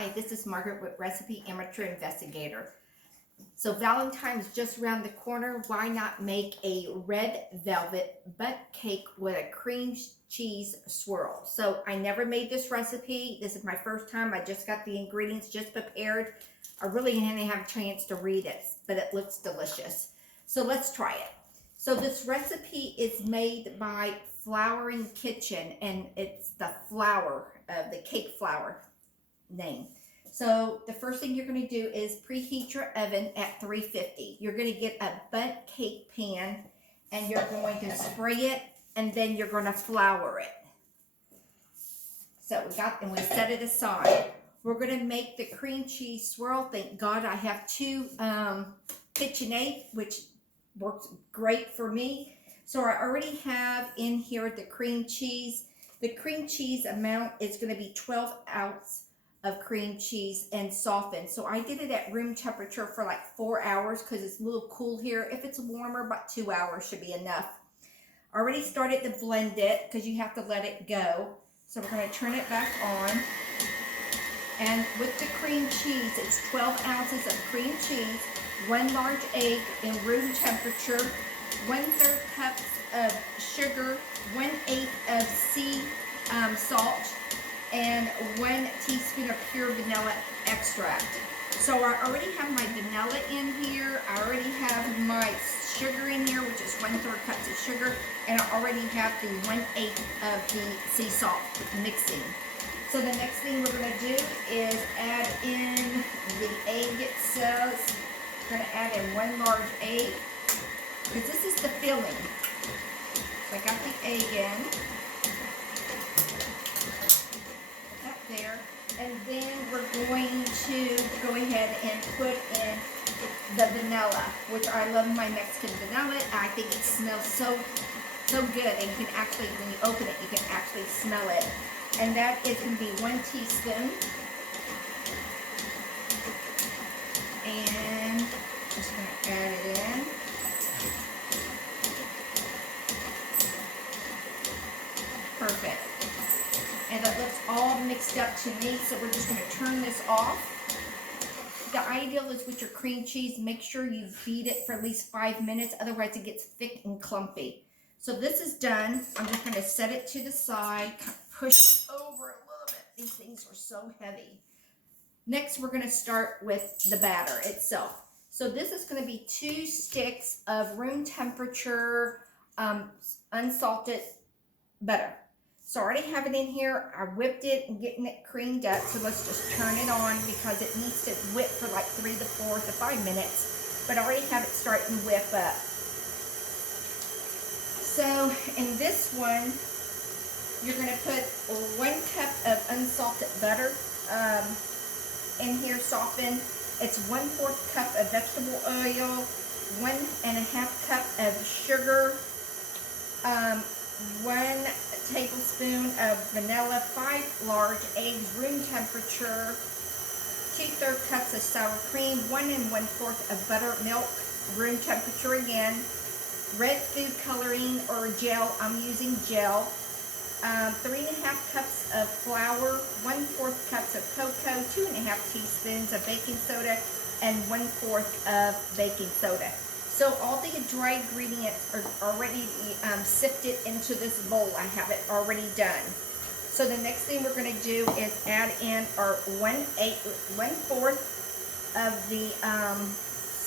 Hi, this is Margaret with Recipe Amateur Investigator. So Valentine's just around the corner. Why not make a red velvet butt cake with a cream cheese swirl? So I never made this recipe. This is my first time. I just got the ingredients just prepared. I really didn't have a chance to read it, but it looks delicious. So let's try it. So this recipe is made by Flowering Kitchen, and it's the flour, the cake flour name. So the first thing you're going to do is preheat your oven at 350. You're going to get a bundt cake pan and you're going to spray it, and then you're going to flour it. So we set it aside. We're going to make the cream cheese swirl. Thank God I have two KitchenAid, which works great for me. So I already have in here the cream cheese. The cream cheese amount is going to be 12 ounces of cream cheese and softened. So I did it at room temperature for like 4 hours because it's a little cool here. If it's warmer, about 2 hours should be enough. I already started to blend it because you have to let it go. So we're going to turn it back on. And with the cream cheese, it's 12 ounces of cream cheese, 1 large egg in room temperature, 1/3 cups of sugar, 1/8 of sea salt, and 1 teaspoon of pure vanilla extract. So I already have my vanilla in here. I already have my sugar in here, which is 1/3 cups of sugar, and I already have the 1/8 of the sea salt mixing. So the next thing we're going to do is add in the egg itself. I'm going to add in 1 large egg because this is the filling. So I got the egg in. There, and then we're going to go ahead and put in the vanilla, which I love my Mexican vanilla. I think it smells so good, and you can actually, when you open it, you can actually smell it. And that is going to be 1 teaspoon. And just going to add it in. Perfect. And it looks all mixed up to me, so we're just going to turn this off. The ideal is with your cream cheese, make sure you beat it for at least 5 minutes, otherwise it gets thick and clumpy. So this is done. I'm just going to set it to the side, push over a little bit. These things are so heavy. Next, we're going to start with the batter itself. So this is going to be 2 sticks of room temperature unsalted butter. So I already have it in here. I whipped it and getting it creamed up. So let's just turn it on because it needs to whip for like 3 to 4 to 5 minutes. But I already have it starting to whip up. So in this one, you're going to put 1 cup of unsalted butter in here, softened. It's 1/4 cup of vegetable oil, 1.5 cup of sugar, 1 tablespoon of vanilla, 5 large eggs, room temperature, 2/3 cups of sour cream, 1 1/4 of buttermilk, room temperature again, red food coloring or gel, I'm using gel, 3.5 cups of flour, 1/4 cups of cocoa, 2.5 teaspoons of baking soda, and 1/4 of baking soda. So all the dry ingredients are already sifted into this bowl. I have it already done. So the next thing we're going to do is add in our 1/4 of the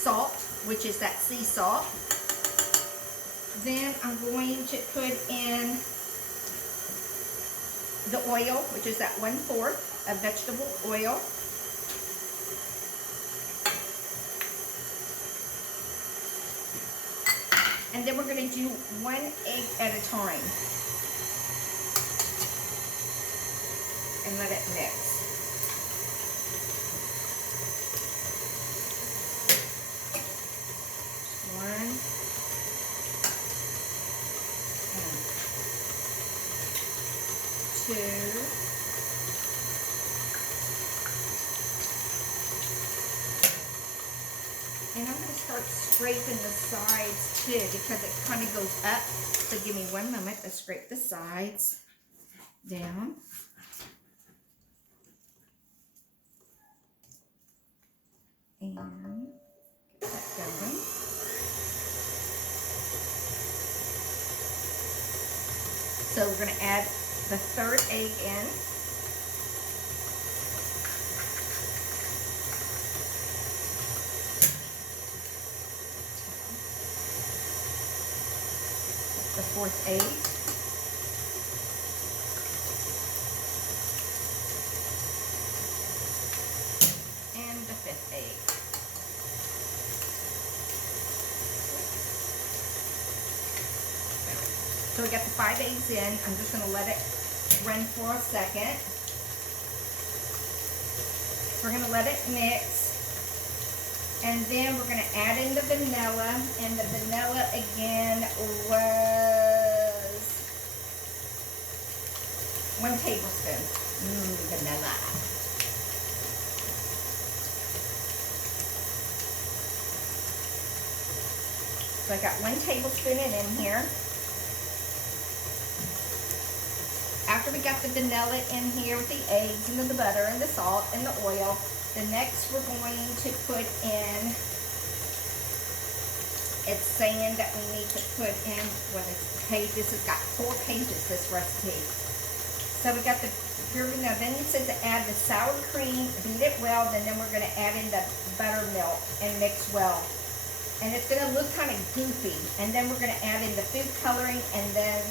salt, which is that sea salt. Then I'm going to put in the oil, which is that 1/4 of vegetable oil. And then we're going to do 1 egg at a time. And let it mix. One. And 2. And I'm going to start scraping the sides too because it kind of goes up. So give me 1 moment to scrape the sides down. So we're going to add the third egg in. The fourth egg. And the fifth egg. So we got the 5 eggs in. I'm just going to let it run for a second. We're going to let it mix. And then we're going to add in the vanilla. And the vanilla again was 1 tablespoon. Vanilla. So I got 1 tablespoon in here. After we got the vanilla in here with the eggs and the butter and the salt and the oil, the next we're going to put in, it's saying that we need to put in, well, this has got 4 pages, this recipe. So we got the pure vanilla. Then it says to add the sour cream, beat it well, and then we're going to add in the buttermilk and mix well. And it's going to look kind of goopy. And then we're going to add in the food coloring and then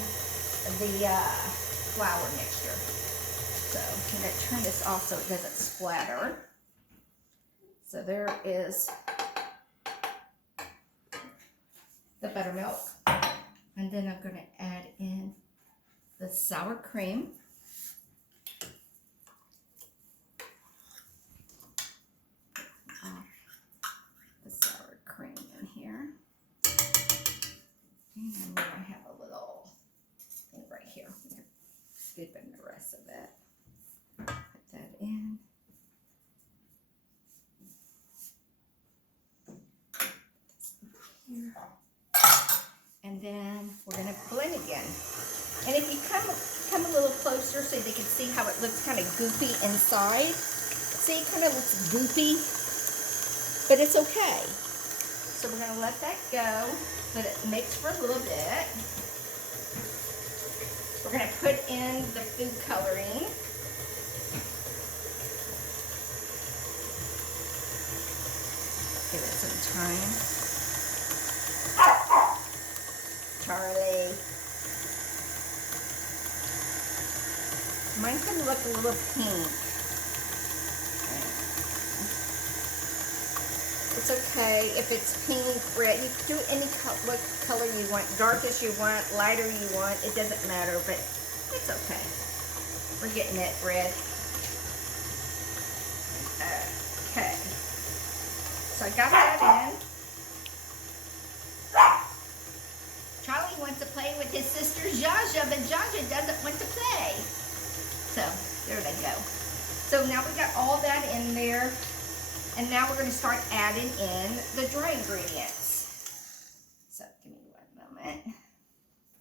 the flour mixture. So I'm going to turn this off so it doesn't splatter. So there is the buttermilk. And then I'm going to add in the sour cream. The sour cream in here. And then I have a little thing right here. Scoop in the rest of it. Put that in. Here. And then we're going to blend again. And if you come a little closer so they can see how it looks kind of goopy inside. See, it kind of looks goopy, but it's okay. So we're going to let that go, let it mix for a little bit. We're going to put in the food coloring. Give it some time. Charlie. Mine's going to look a little pink. It's okay if it's pink, red. You can do any what color you want, darkest you want, lighter you want. It doesn't matter, but it's okay. We're getting it red. Okay. So I got that in. Charlie wants to play with his sister Jaja, but Jaja doesn't want to play. So there they go. So now we got all that in there. And now we're going to start adding in the dry ingredients. So give me 1 moment.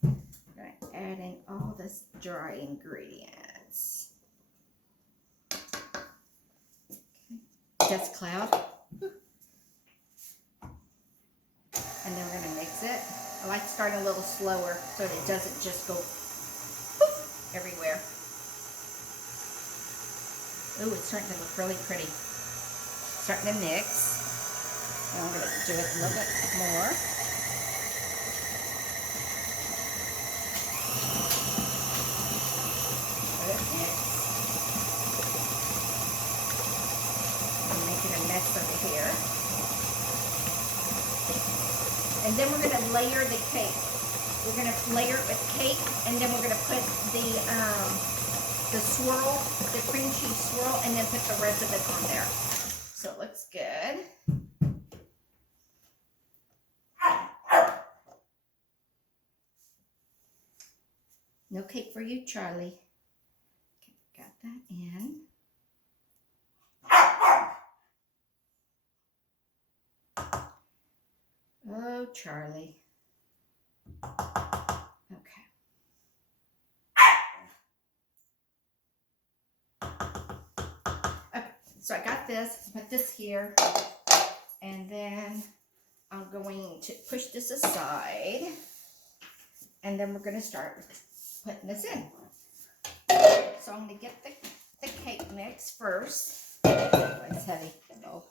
We're going to add in all this dry ingredients. Okay. Dust cloud. And then we're going to mix it. I like starting a little slower so that it doesn't just go poof everywhere. Ooh, it's starting to look really pretty. Starting to mix. And I'm going to do it a little bit more. Let it mix. I'm making a mess over here. And then we're going to layer the cake. We're going to layer it with cake, and then we're going to put the swirl, the cream cheese swirl, and then put the rest of it on there. So it looks good. No cake for you, Charlie. Okay, got that in. Oh, Charlie. Okay. Okay, so I got this, put this here, and then I'm going to push this aside, and then we're going to start putting this in. So I'm going to get the cake mix first. It's heavy. Oh.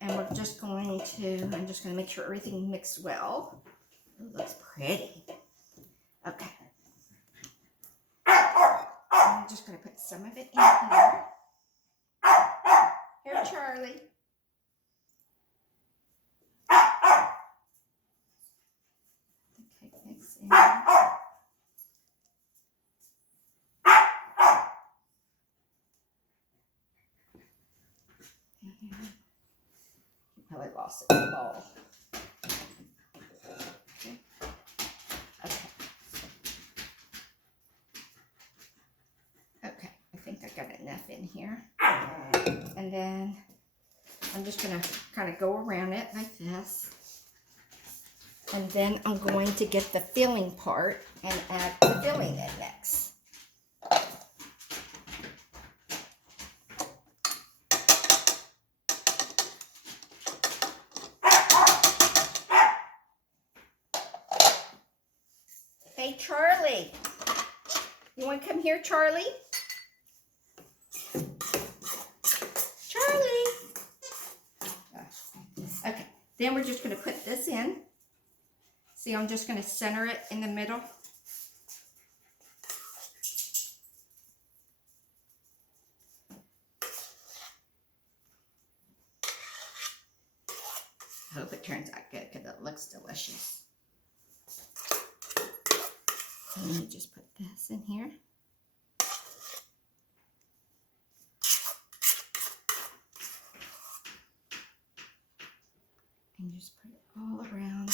And we're just going to, I'm just going to make sure everything mixed well. It looks pretty. Okay. I'm just going to put some of it in here. Here, Charlie. The cake mix in. Probably lost it in the bowl. Okay, I think I got enough in here. And then I'm just going to kind of go around it like this. And then I'm going to get the filling part and add the filling in next. Hey, Charlie. You want to come here, Charlie? Charlie. Okay, then we're just going to put this in. See, I'm just going to center it in the middle. I hope it turns out good because it looks delicious. So let me just put this in here. And just put it all around.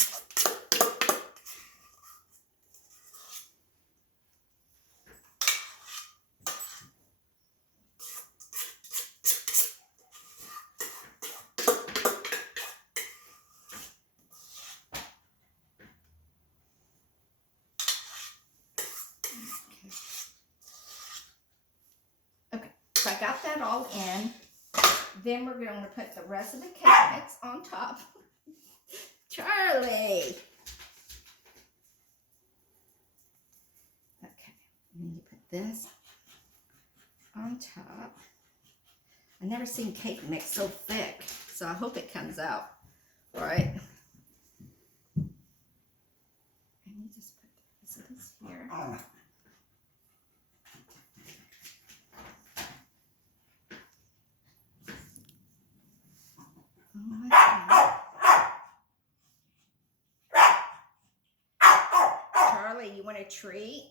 Okay, so I got that all in. Then we're going to put the rest of the cake mix on top. Charlie! Okay, and then you put this on top. I've never seen cake mix so thick, so I hope it comes out right. And you just put the rest of this here. Charlie, you want a treat?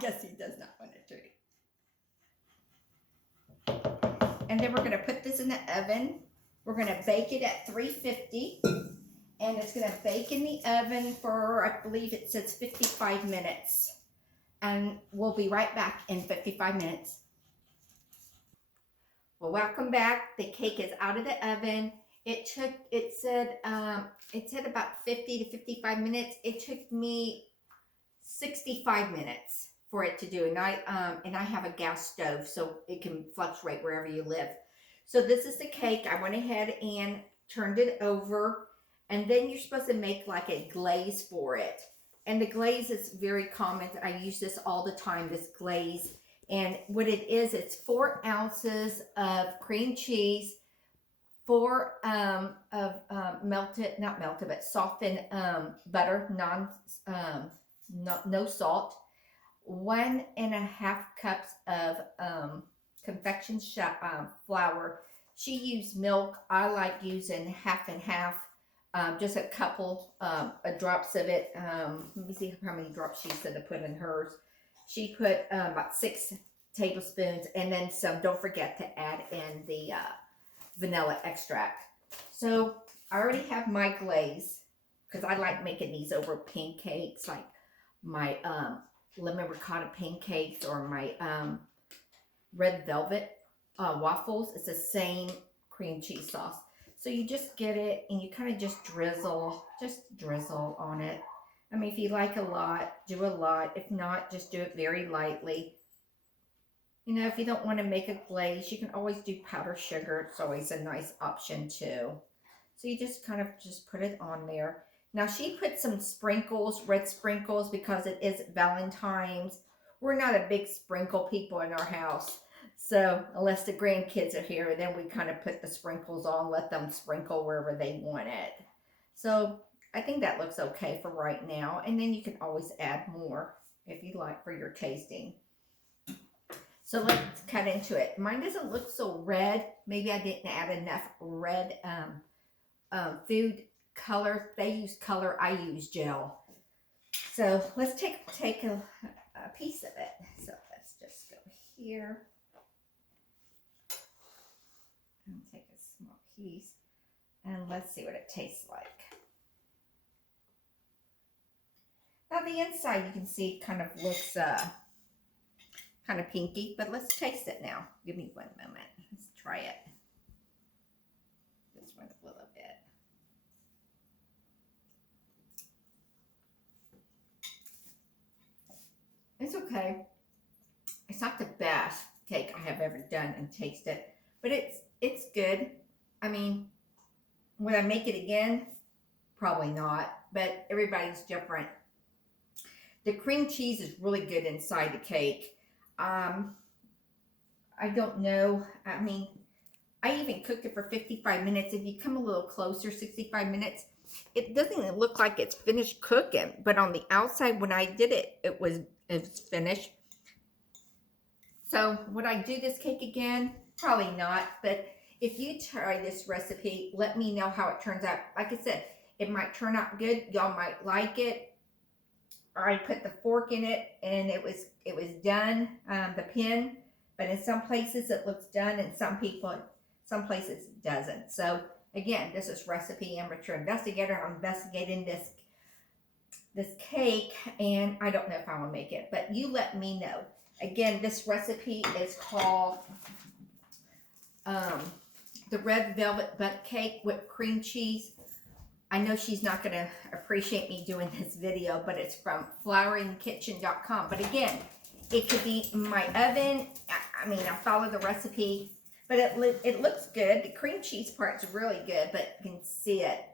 Guess he does not want a treat. And then we're going to put this in the oven. We're going to bake it at 350. And it's going to bake in the oven for, I believe it says 55 minutes. And we'll be right back in 55 minutes. Well, welcome back. The cake is out of the oven. It said about 50 to 55 minutes. It took me 65 minutes for it to do. And I have a gas stove, so it can fluctuate wherever you live. So this is the cake. I went ahead and turned it over. And then you're supposed to make like a glaze for it. And the glaze is very common. I use this all the time, this glaze. And what it is, it's 4 ounces of cream cheese, 4 of softened butter, no salt, 1.5 cups of confection flour. She used milk. I like using half and half, just a couple drops of it. Let me see how many drops she said to put in hers. She put about 6 tablespoons, and then some. Don't forget to add in the vanilla extract. So I already have my glaze because I like making these over pancakes, like my lemon ricotta pancakes or my red velvet waffles. It's the same cream cheese sauce. So you just get it and you kind of just drizzle on it. I mean, if you like a lot, do a lot. If not, just do it very lightly. You know, if you don't want to make a glaze, you can always do powdered sugar. It's always a nice option too. So you just kind of just put it on there. Now she put some sprinkles, red sprinkles, because it is Valentine's. We're not a big sprinkle people in our house. So unless the grandkids are here, then we kind of put the sprinkles on, let them sprinkle wherever they want it. So I think that looks okay for right now. And then you can always add more if you like for your tasting. So let's cut into it. Mine doesn't look so red. Maybe I didn't add enough red food color. They use color, I use gel. So let's take a piece of it. So let's just go here and take a small piece, and let's see what it tastes like. Now the inside you can see kind of looks kind of pinky, but let's taste it now. Give me one moment. Let's try it. This one a little bit. It's okay. It's not the best cake I have ever done and tasted, but it's good. I mean, would I make it again? Probably not, but everybody's different. The cream cheese is really good inside the cake. I don't know. I mean, I even cooked it for 55 minutes. If you come a little closer, 65 minutes, it doesn't even look like it's finished cooking. But on the outside, when I did it, it was finished. So would I do this cake again? Probably not. But if you try this recipe, let me know how it turns out. Like I said, it might turn out good. Y'all might like it. I put the fork in it and it was done, the pin, but in some places it looks done and some places it doesn't. So again, this is Recipe Amateur Investigator. I'm investigating this cake and I don't know if I will make it, but you let me know. Again, this recipe is called the Red Velvet Budt Cake with cream cheese. I know she's not going to appreciate me doing this video, but it's from floweringkitchen.com. But again, it could be in my oven. I mean, I follow the recipe, but it looks good. The cream cheese part's really good, but you can see it.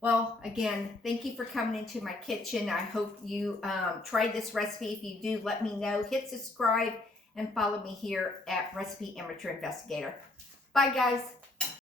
Well, again, thank you for coming into my kitchen. I hope you tried this recipe. If you do, let me know. Hit subscribe and follow me here at Recipe Amateur Investigator. Bye, guys.